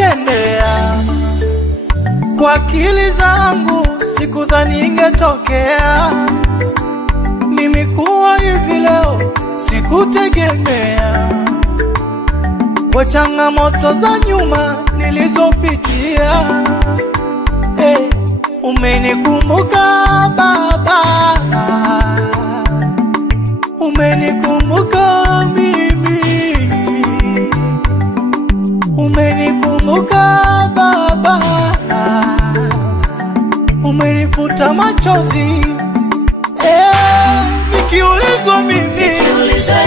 umenitendea. Kwa akili zangu sikudhani ingetokea, mimi kuwa hivi leo sikutegemea. Kwa changamoto za nyuma nilizopitia, umenikumbuka Baba, umenikumbuka mimi, umenikumbuka Baba, umenifuta machozi. Nikiulizwa mimi,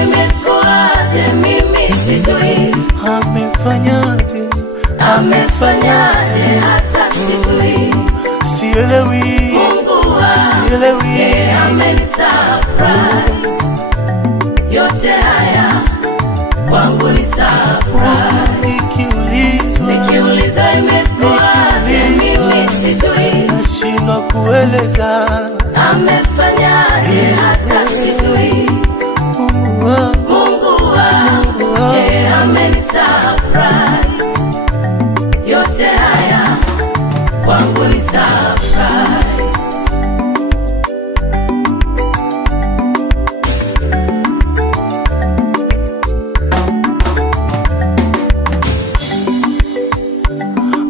imekuwaje mimi sijui, amefanyaje, amefanyaje hata sijui, sielewi, Mungu sielewi, amenisurprise. Yote haya kwangu ni surprise. Nikiulizwa imekuwaje mimi sijui, nashindwa kueleza, amefanyaje hata sijui, Mungu wangu amenisurprise. Yote haya kwangu ni surprise.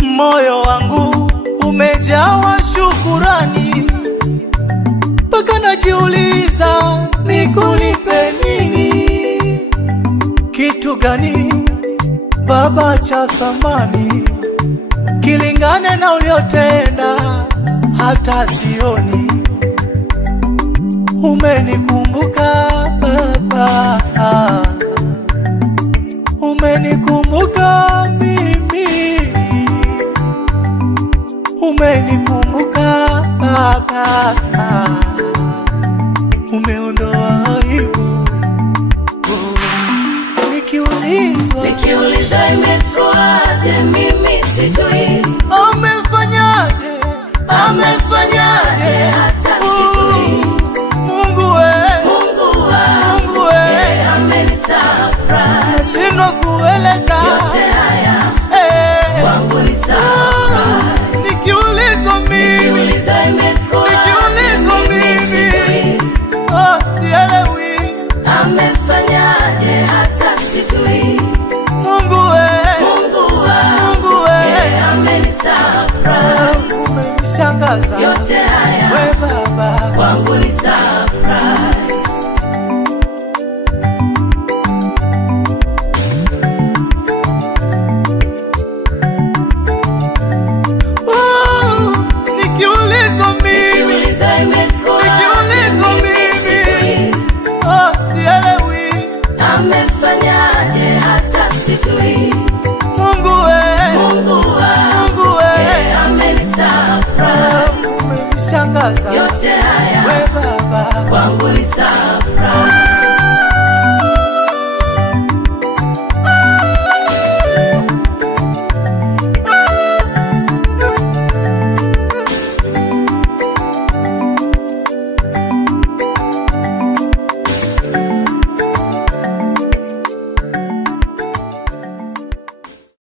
Moyo wangu umejawa shukurani, mpaka najiuliza nikulipe nini, kitu gani Baba cha thamani kilingane na uliotenda, hata sioni. Umenikumbuka Baba, umenikumbuka mimi, umenikumbuka Baba, umeondoa aibu. Nikiulizwa imekuwaje mimi sijui, amefanyaje, amefanyaje hata sijui, Mungu amenisurprise. nashindwa kueleza. Yote haya kwangu ni surprise. Nikiulizwa mimi, nikiulizwa mimi, sielewi, amefanyaje hata sijui, Mungu amenisurprise. umenishangaza. Yote